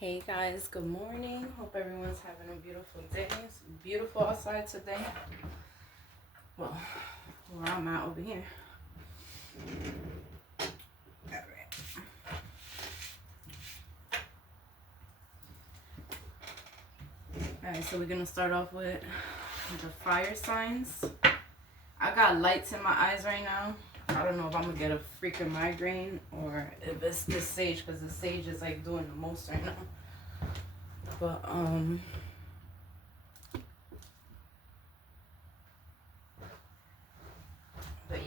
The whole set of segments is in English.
Hey guys, good morning. Hope everyone's having a beautiful day. It's beautiful outside today. Well, where I'm at over here. Alright, so we're gonna start off with the fire signs. I got lights in my eyes right now. I don't know if I'm gonna get a freaking migraine or if it's this sage, because the sage is like doing the most right now. But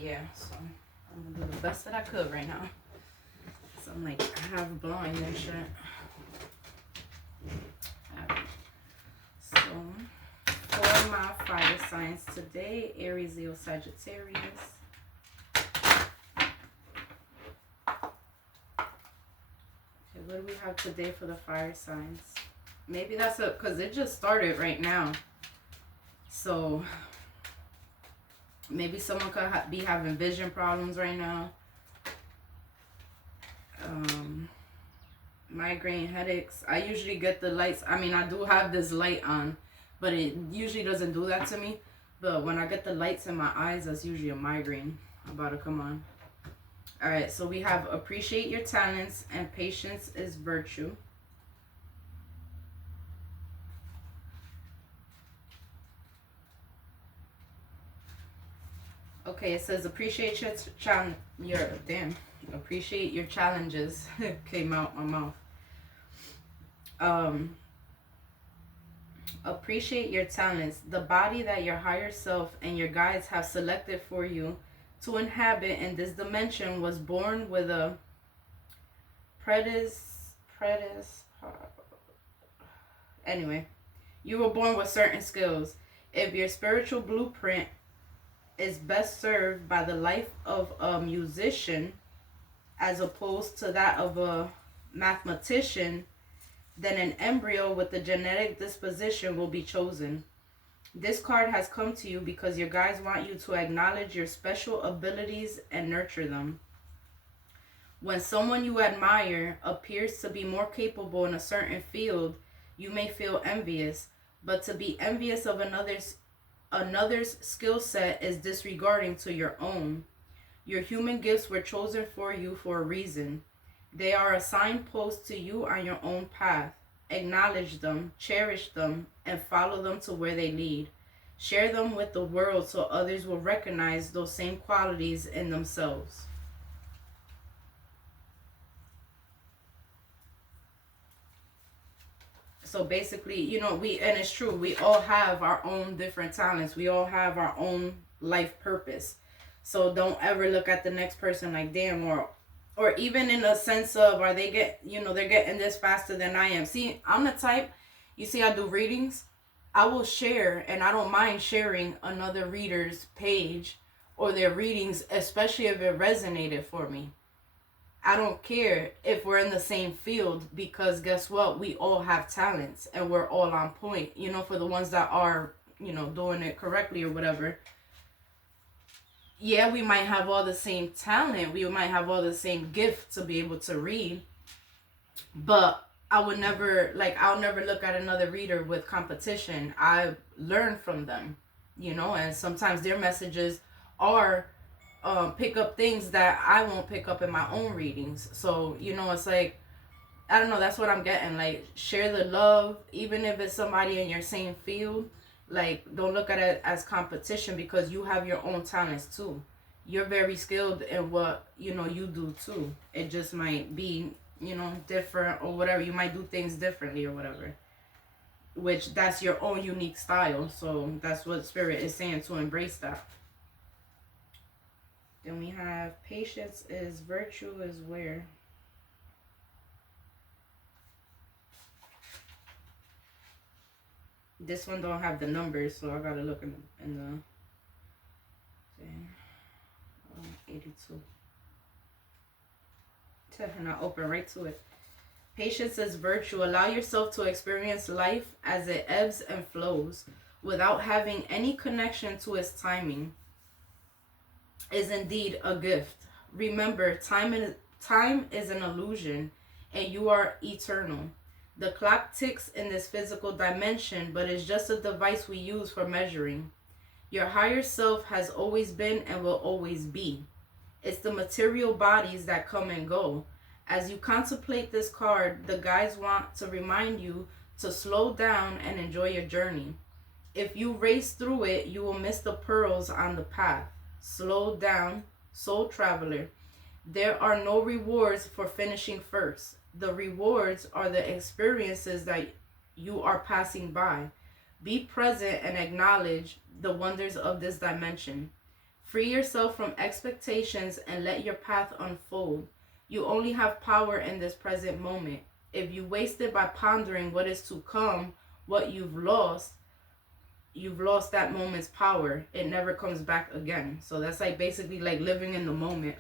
yeah, so I'm gonna do the best that I could right now. So I'm like half blind and shit. So for my fire signs today, Aries, Leo, Sagittarius. Okay, what do we have today for the fire signs? Maybe that's because it just started right now. So maybe someone could be having vision problems right now. Migraine, headaches. I usually get the lights. I mean, I do have this light on, but it usually doesn't do that to me. But when I get the lights in my eyes, that's usually a migraine about to come on. All right, so we have appreciate your talents and patience is virtue. Okay, it says appreciate appreciate your challenges. Came out my mouth. Appreciate your talents, the body that your higher self and your guides have selected for you to inhabit in this dimension was born with a anyway, you were born with certain skills. If your spiritual blueprint is best served by the life of a musician as opposed to that of a mathematician, then an embryo with the genetic disposition will be chosen. This card has come to you because your guides want you to acknowledge your special abilities and nurture them. When someone you admire appears to be more capable in a certain field, you may feel envious, but to be envious of another's skill set is disregarding to your own. Your human gifts were chosen for you for a reason. They are a signpost to you on your own path. Acknowledge them, cherish them, and follow them to where they lead. Share them with the world so others will recognize those same qualities in themselves. So basically, and it's true, we all have our own different talents. We all have our own life purpose. So don't ever look at the next person like, damn, or even in a sense of, are they they're getting this faster than I am. See, I'm the type, you see, I do readings. I will share, and I don't mind sharing another reader's page or their readings, especially if it resonated for me. I don't care if we're in the same field, because guess what? We all have talents and we're all on point, for the ones that are, doing it correctly or whatever. Yeah, we might have all the same talent. We might have all the same gift to be able to read. But I'll never look at another reader with competition. I learn from them, and sometimes their messages are pick up things that I won't pick up in my own readings. So, it's like, I don't know, that's what I'm getting. Like, share the love, even if it's somebody in your same field. Like, don't look at it as competition, because you have your own talents too. You're very skilled in what, you do too. It just might be, different or whatever. You might do things differently or whatever. Which, that's your own unique style. So, that's what Spirit is saying, to embrace that. Then we have patience is virtue is where? This one don't have the numbers, so I gotta look in the 82. And I open right to it. Patience is virtue. Allow yourself to experience life as it ebbs and flows without having any connection to its timing. Is indeed a gift. Remember, time is an illusion, and you are eternal. The clock ticks in this physical dimension, but is just a device we use for measuring. Your higher self has always been and will always be. It's the material bodies that come and go. As you contemplate this card, the guides want to remind you to slow down and enjoy your journey. If you race through it, you will miss the pearls on the path. Slow down, soul traveler. There are no rewards for finishing first. The rewards are the experiences that you are passing by. Be present and acknowledge the wonders of this dimension. Free yourself from expectations and let your path unfold. You only have power in this present moment. If you waste it by pondering what is to come, what you've lost that moment's power. It never comes back again. So that's like basically like living in the moment.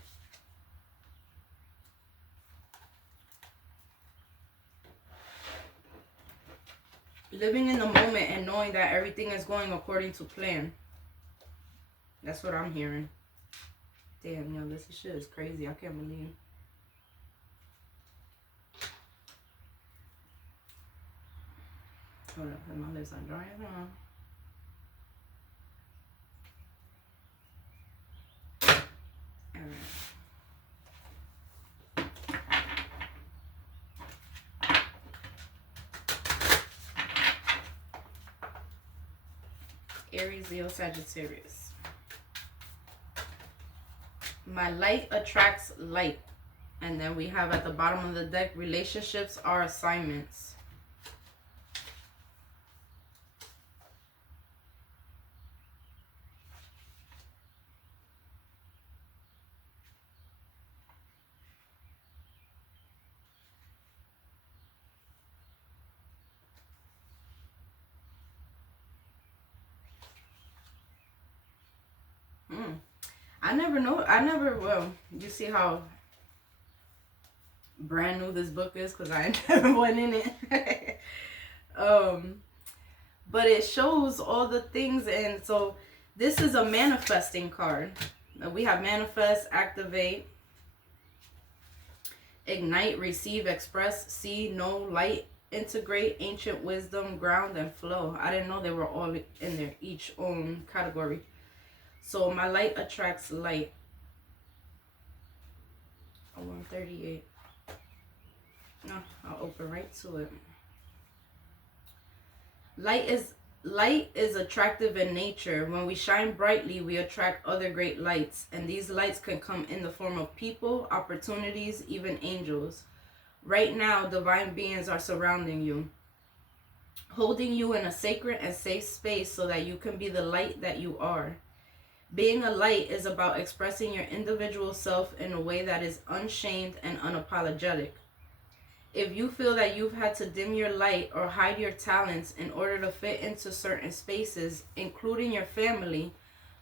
Living in the moment and knowing that everything is going according to plan. That's what I'm hearing. Damn, yo, this shit is crazy. I can't believe. Hold up, my lips are dry as well. Alright. Aries, Leo, Sagittarius. My light attracts light. And then we have at the bottom of the deck, relationships are assignments. Well, you see how brand new this book is because I never went in it. But it shows all the things, and so this is a manifesting card. We have manifest, activate, ignite, receive, express, see, know, light, integrate, ancient wisdom, ground, and flow. I didn't know they were all in their each own category. So my light attracts light. 138. No, I'll open right to it. Light is attractive in nature. When we shine brightly, we attract other great lights, and these lights can come in the form of people, opportunities, even angels. Right now, divine beings are surrounding you, holding you in a sacred and safe space so that you can be the light that you are. Being a light is about expressing your individual self in a way that is unshamed and unapologetic. If you feel that you've had to dim your light or hide your talents in order to fit into certain spaces, including your family,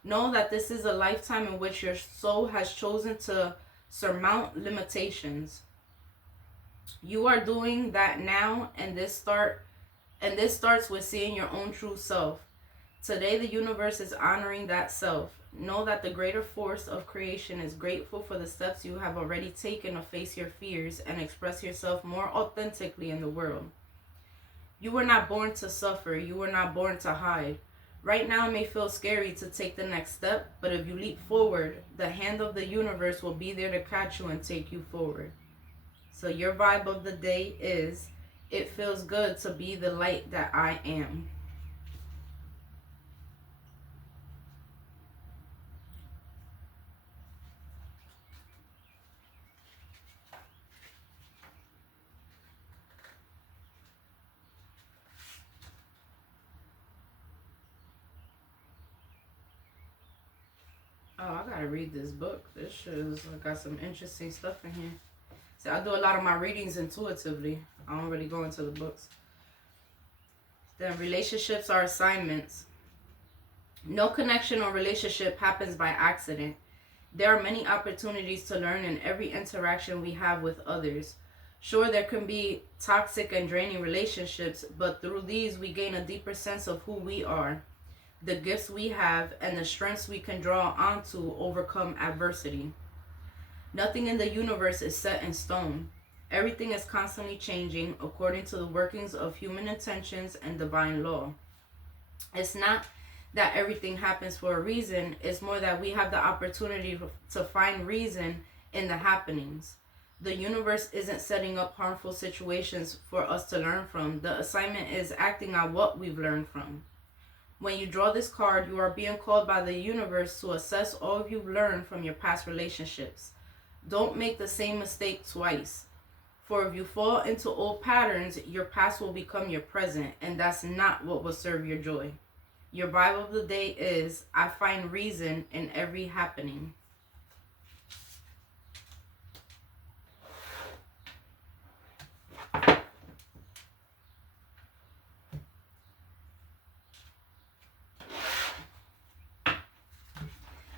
know that this is a lifetime in which your soul has chosen to surmount limitations. You are doing that now, and this starts with seeing your own true self. Today, the universe is honoring that self. Know that the greater force of creation is grateful for the steps you have already taken to face your fears and express yourself more authentically in the world. You were not born to suffer. You were not born to hide. Right now it may feel scary to take the next step, but if you leap forward, the hand of the universe will be there to catch you and take you forward. So your vibe of the day is, it feels good to be the light that I am. Oh, I gotta read this book. This shit has got some interesting stuff in here. See, I do a lot of my readings intuitively. I don't really go into the books. Then relationships are assignments. No connection or relationship happens by accident. There are many opportunities to learn in every interaction we have with others. Sure, there can be toxic and draining relationships, but through these we gain a deeper sense of who we are, the gifts we have, and the strengths we can draw on to overcome adversity. Nothing in the universe is set in stone. Everything is constantly changing according to the workings of human intentions and divine law. It's not that everything happens for a reason, it's more that we have the opportunity to find reason in the happenings. The universe isn't setting up harmful situations for us to learn from. The assignment is acting on what we've learned from. When you draw this card, you are being called by the universe to assess all you've learned from your past relationships. Don't make the same mistake twice. For if you fall into old patterns, your past will become your present, and that's not what will serve your joy. Your Bible of the day is, I find reason in every happening.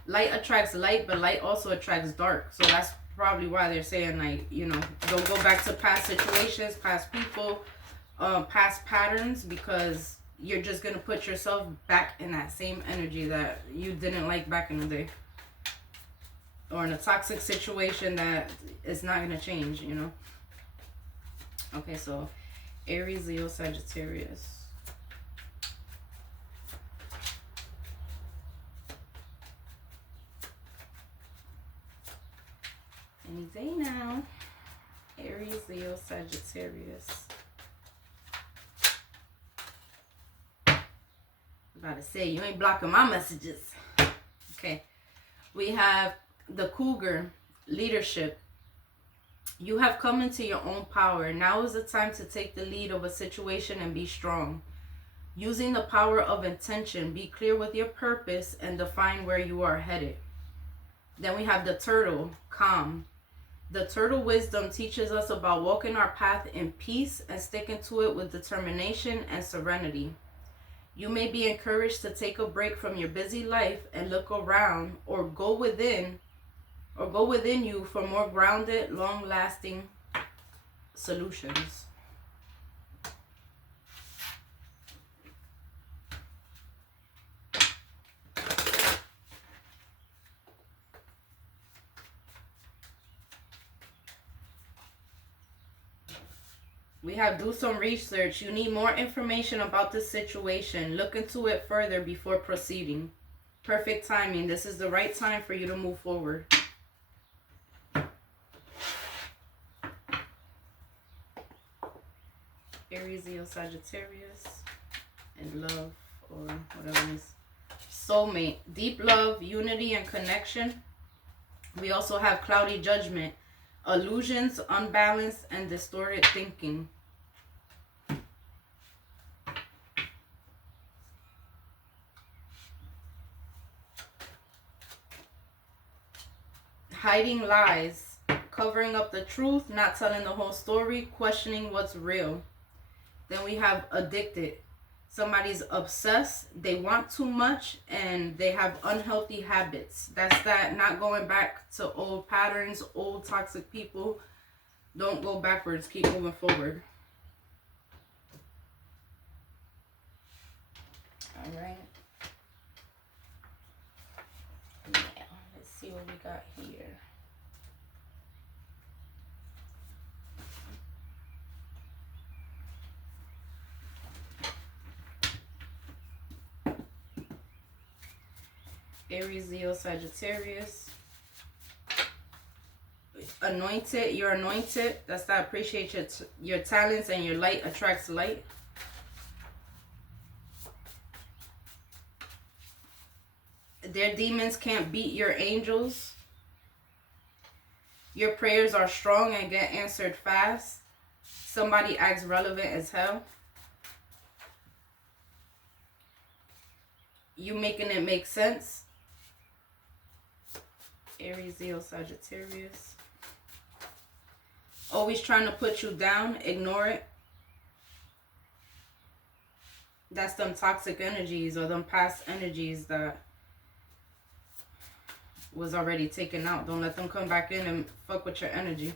Light attracts light, but light also attracts dark. So that's probably why they're saying, like, don't go back to past situations, past people, past patterns, because you're just going to put yourself back in that same energy that you didn't like back in the day. Or in a toxic situation that is not going to change, Okay, so Aries, Leo, Sagittarius. Any day now. Aries, Leo, Sagittarius. About to say, you ain't blocking my messages. Okay. We have the Cougar, leadership. You have come into your own power. Now is the time to take the lead of a situation and be strong. Using the power of intention, be clear with your purpose and define where you are headed. Then we have the Turtle, calm. The Turtle wisdom teaches us about walking our path in peace and sticking to it with determination and serenity. You may be encouraged to take a break from your busy life and look around, or go within you for more grounded, long-lasting solutions. We have do some research. You need more information about this situation. Look into it further before proceeding. Perfect timing. This is the right time for you to move forward. Aries, Leo, Sagittarius, and love, or whatever it is. Soulmate, deep love, unity, and connection. We also have cloudy judgment, illusions, unbalanced, and distorted thinking. Hiding lies, covering up the truth, not telling the whole story, questioning what's real. Then we have addicted. Somebody's obsessed, they want too much, and they have unhealthy habits. That's that, not going back to old patterns, old toxic people. Don't go backwards, keep moving forward. All right. Now, let's see what we got here. Aries, Leo, Sagittarius. Anointed, you're anointed. That's that. Appreciate your talents, and your light attracts light. Their demons can't beat your angels. Your prayers are strong and get answered fast. Somebody acts relevant as hell. You making it make sense. Aries, Leo, Sagittarius. Always trying to put you down. Ignore it. That's them toxic energies, or them past energies that was already taken out. Don't let them come back in and fuck with your energy.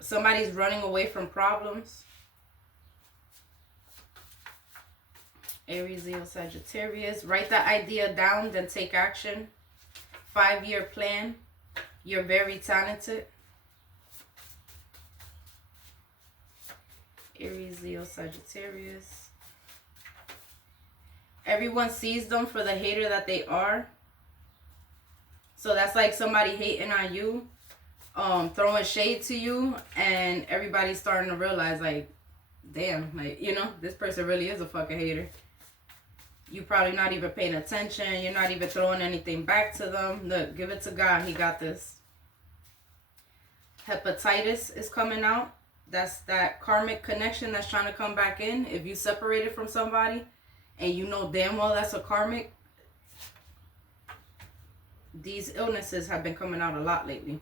Somebody's running away from problems. Aries, Leo, Sagittarius. Write that idea down, then take action. 5-year plan. You're very talented. Aries, Leo, Sagittarius. Everyone sees them for the hater that they are. So that's like somebody hating on you, throwing shade to you, and everybody's starting to realize, like, damn, like, you know, this person really is a fucking hater. You probably not even paying attention. You're not even throwing anything back to them. Look, give it to God. He got this. Hepatitis is coming out. That's that karmic connection that's trying to come back in. If you separated from somebody and you know damn well that's a karmic, these illnesses have been coming out a lot lately.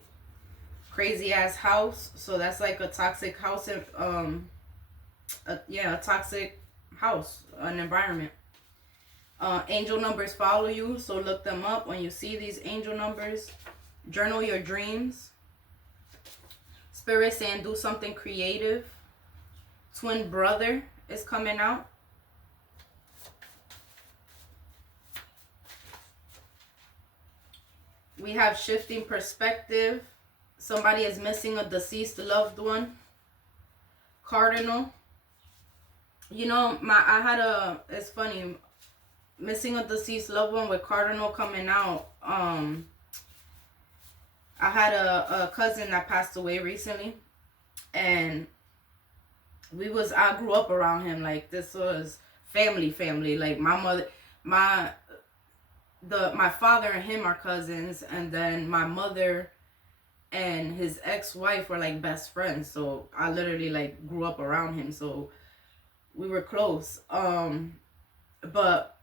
Crazy ass house. So that's like a toxic house. A toxic house, an environment. Angel numbers follow you, so look them up when you see these angel numbers. Journal your dreams. Spirit saying do something creative. Twin brother is coming out. We have shifting perspective. Somebody is missing a deceased loved one. Cardinal. You know, it's funny, missing a deceased loved one with cardinal coming out. I had a cousin that passed away recently, and I grew up around him. Like, this was family. Like, my mother, my father and him are cousins, and then my mother and his ex-wife were like best friends. So I literally like grew up around him, so we were close. But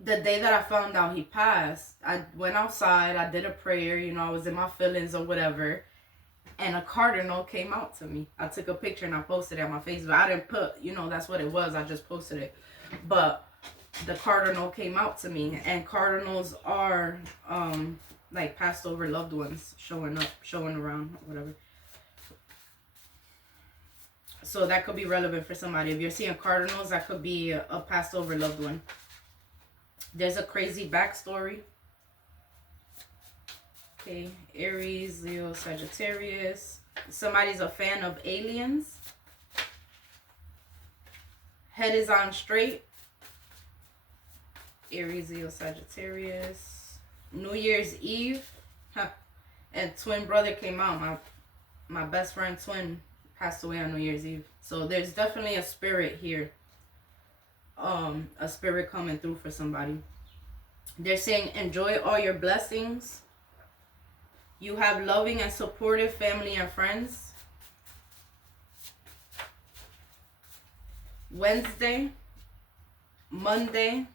the day that I found out he passed, I went outside, I did a prayer, you know, I was in my feelings or whatever, and a cardinal came out to me. I took a picture and I posted it on my Facebook. I didn't put, you know, that's what it was, I just posted it. But the cardinal came out to me, and cardinals are like passed over loved ones showing around, whatever. So that could be relevant for somebody. If you're seeing cardinals, that could be a passed over loved one. There's a crazy backstory. Okay, Aries, Leo, Sagittarius. Somebody's a fan of aliens. Head is on straight. Aries, Leo, Sagittarius. New Year's Eve. And twin brother came out. My best friend twin passed away on New Year's Eve. So there's definitely a spirit here. A spirit coming through for somebody. They're saying enjoy all your blessings. You have loving and supportive family and friends. Wednesday, Monday,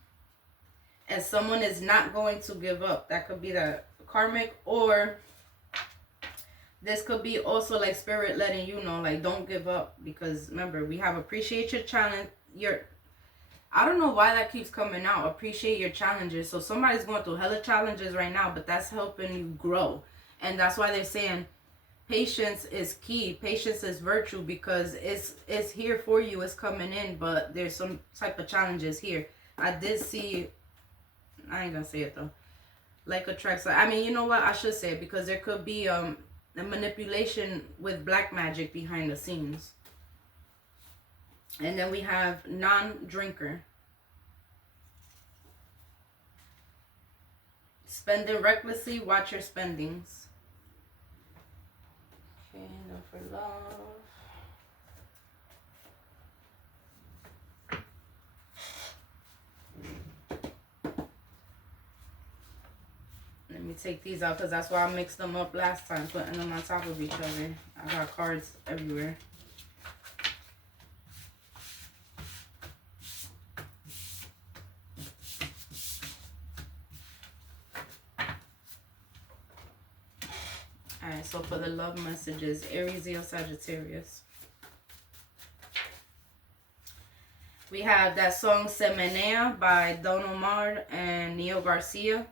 and someone is not going to give up. That could be the karmic, or this could be also like spirit letting you know, like, don't give up. Because remember, we have appreciate your challenge. I don't know why that keeps coming out. Appreciate your challenges. So somebody's going through hella challenges right now, but that's helping you grow. And that's why they're saying patience is key. Patience is virtue, because it's here for you. It's coming in, but there's some type of challenges here. I did see, I ain't gonna say it though. Like attracts like, I mean, you know what? I should say it, because there could be a manipulation with black magic behind the scenes. And then we have non-drinker. Spending recklessly, watch your spendings. Okay, now for love. Let me take these out, because that's why I mixed them up last time, putting them on top of each other. I got cards everywhere. Alright, so for the love messages, Aries, Leo, Sagittarius. We have that song Semenea by Don Omar and Neil Garcia.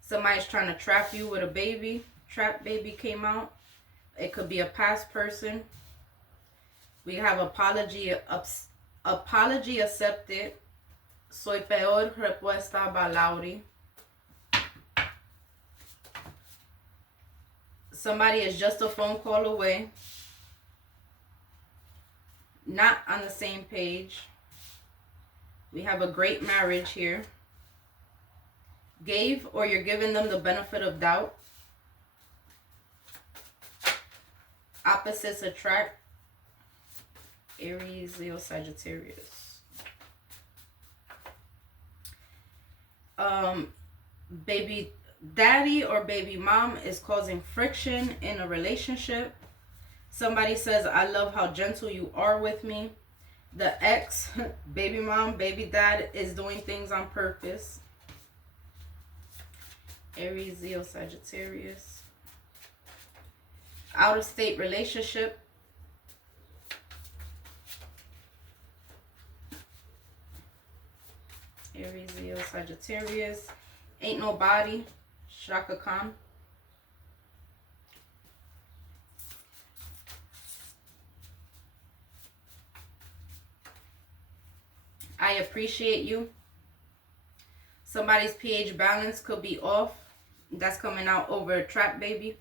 Somebody's trying to trap you with a baby. Trap baby came out. It could be a past person. We have apology accepted. Soy peor respuesta by Lauri. Somebody is just a phone call away. Not on the same page. We have a great marriage here. Gave or you're giving them the benefit of doubt. Opposites attract. Aries, Leo, Sagittarius. Baby daddy or baby mom is causing friction in a relationship. Somebody says, I love how gentle you are with me. The ex, baby mom, baby dad is doing things on purpose. Aries, Leo, Sagittarius. Out of state relationship. Aries, Leo, Sagittarius. Ain't nobody. Shaka Khan. I appreciate you. Somebody's pH balance could be off. That's coming out over a trap baby.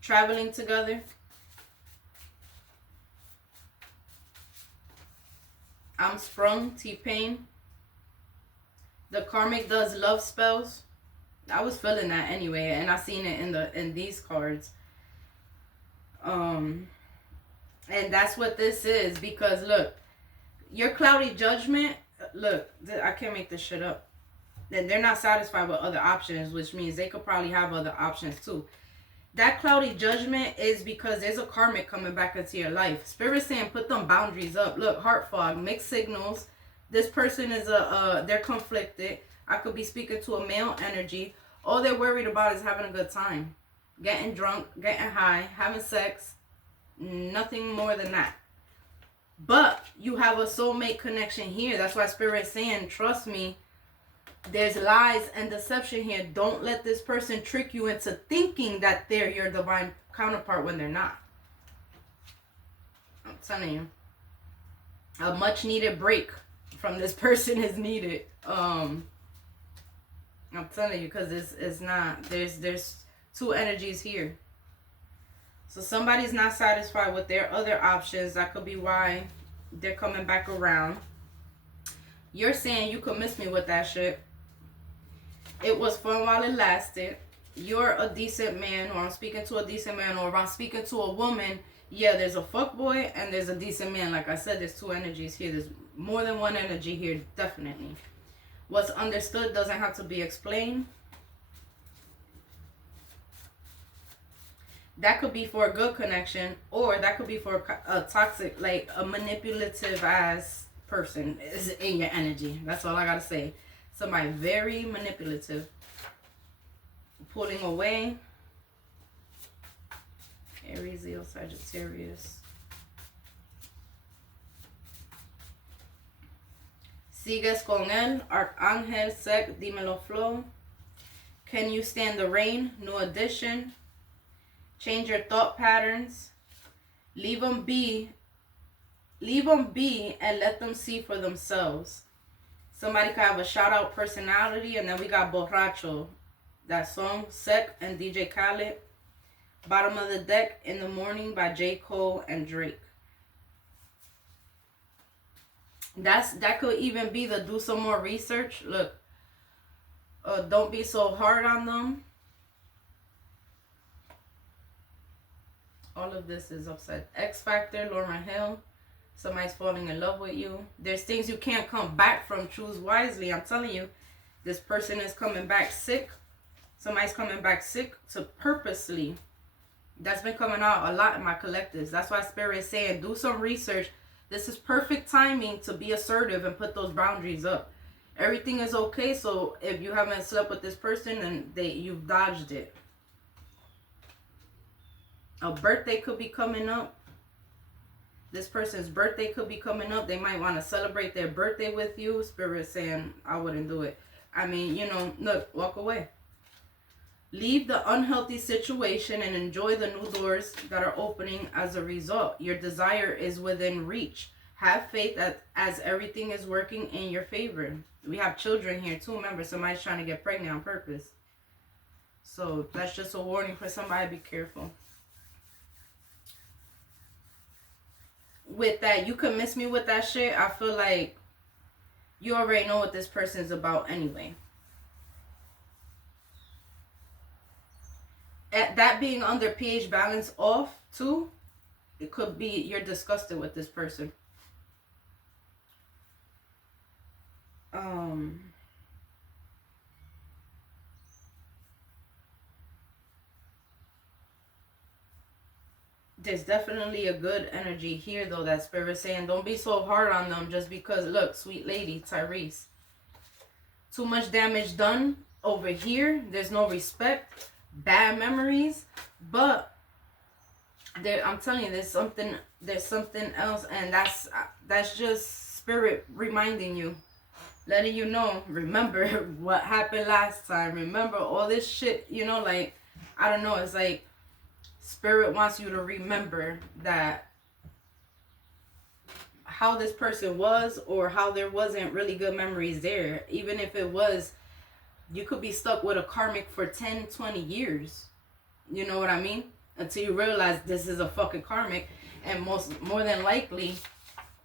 Traveling together. I'm sprung, T-Pain. The karmic does love spells. I was feeling that anyway, and I seen it in these cards. And that's what this is, because look, your cloudy judgment, look, I can't make this shit up. Then they're not satisfied with other options, which means they could probably have other options too. That cloudy judgment is because there's a karmic coming back into your life. Spirit saying put them boundaries up. Look, heart fog, mixed signals. This person is they're conflicted. I could be speaking to a male energy. All they're worried about is having a good time. Getting drunk, getting high, having sex. Nothing more than that. But you have a soulmate connection here. That's why Spirit is saying, trust me. There's lies and deception here. Don't let this person trick you into thinking that they're your divine counterpart when they're not. I'm telling you. A much needed break from this person is needed. I'm telling you, because it's not. There's two energies here. So somebody's not satisfied with their other options. That could be why they're coming back around. You're saying you could miss me with that shit. It was fun while it lasted. You're a decent man, or I'm speaking to a decent man, or if I'm speaking to a woman, yeah, there's a fuckboy and there's a decent man. Like I said, there's two energies here. There's more than one energy here, definitely. What's understood doesn't have to be explained. That could be for a good connection, or that could be for a toxic, like a manipulative ass person is in your energy. That's all I gotta say. Somebody very manipulative. Pulling away. Aries, Leo, Sagittarius. Sigues con él. Arcángel Sec, dímelo flow. Can you stand the rain? New edition. Change your thought patterns. Leave them be. Leave them be and let them see for themselves. Somebody could have a shout-out personality. And then we got Borracho. That song, Sec and DJ Khaled. Bottom of the Deck, In the Morning by J. Cole and Drake. That could even be the do some more research. Look, don't be so hard on them. All of this is upside. X Factor, Lauryn Hill. Somebody's falling in love with you. There's things you can't come back from. Choose wisely. I'm telling you, this person is coming back sick. Somebody's coming back sick to purposely. That's been coming out a lot in my collectives. That's why Spirit is saying, do some research. This is perfect timing to be assertive and put those boundaries up. Everything is okay. So if you haven't slept with this person, then you've dodged it. A birthday could be coming up. This person's birthday could be coming up. They might want to celebrate their birthday with you. Spirit is saying, I wouldn't do it. I mean, you know, look, walk away. Leave the unhealthy situation and enjoy the new doors that are opening as a result. Your desire is within reach. Have faith that as everything is working in your favor. We have children here too. Remember, somebody's trying to get pregnant on purpose. So that's just a warning for somebody. Be careful. With that, you could miss me with that shit. I feel like you already know what this person is about anyway. At that being under pH balance off too, it could be you're disgusted with this person. There's definitely a good energy here though that Spirit's saying don't be so hard on them just because, look, sweet lady, Tyrese. Too much damage done over here. There's no respect. Bad memories. But there, I'm telling you, there's something else, and that's just Spirit reminding you, letting you know, remember what happened last time. Remember all this shit, you know, like, I don't know, it's like Spirit wants you to remember that how this person was, or how there wasn't really good memories there. Even if it was, you could be stuck with a karmic for 10, 20 years. You know what I mean? Until you realize this is a fucking karmic. And more than likely,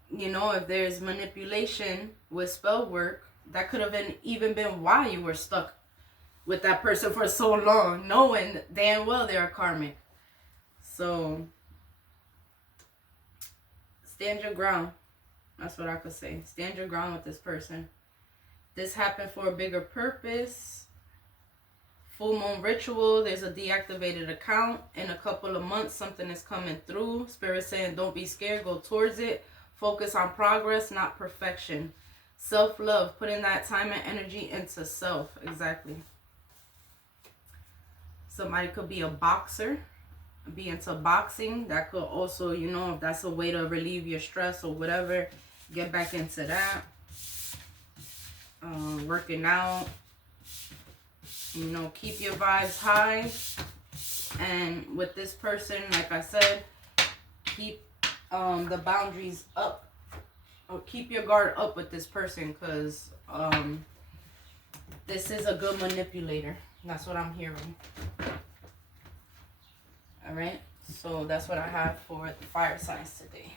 you know, if there's manipulation with spell work, that could have even been why you were stuck with that person for so long, knowing damn well they're a karmic. So stand your ground. That's what I could say. Stand your ground with this person. This happened for a bigger purpose. Full moon ritual. There's a deactivated account. In a couple of months, something is coming through. Spirit saying don't be scared. Go towards it. Focus on progress, not perfection. Self-love. Putting that time and energy into self. Exactly. Somebody could be a boxer. Be into boxing. That could also, you know, if that's a way to relieve your stress or whatever, get back into that. Working out, you know, keep your vibes high. And with this person, like I said, keep the boundaries up, or keep your guard up with this person, because this is a good manipulator. That's what I'm hearing. All right, so that's what I have for the fire signs today.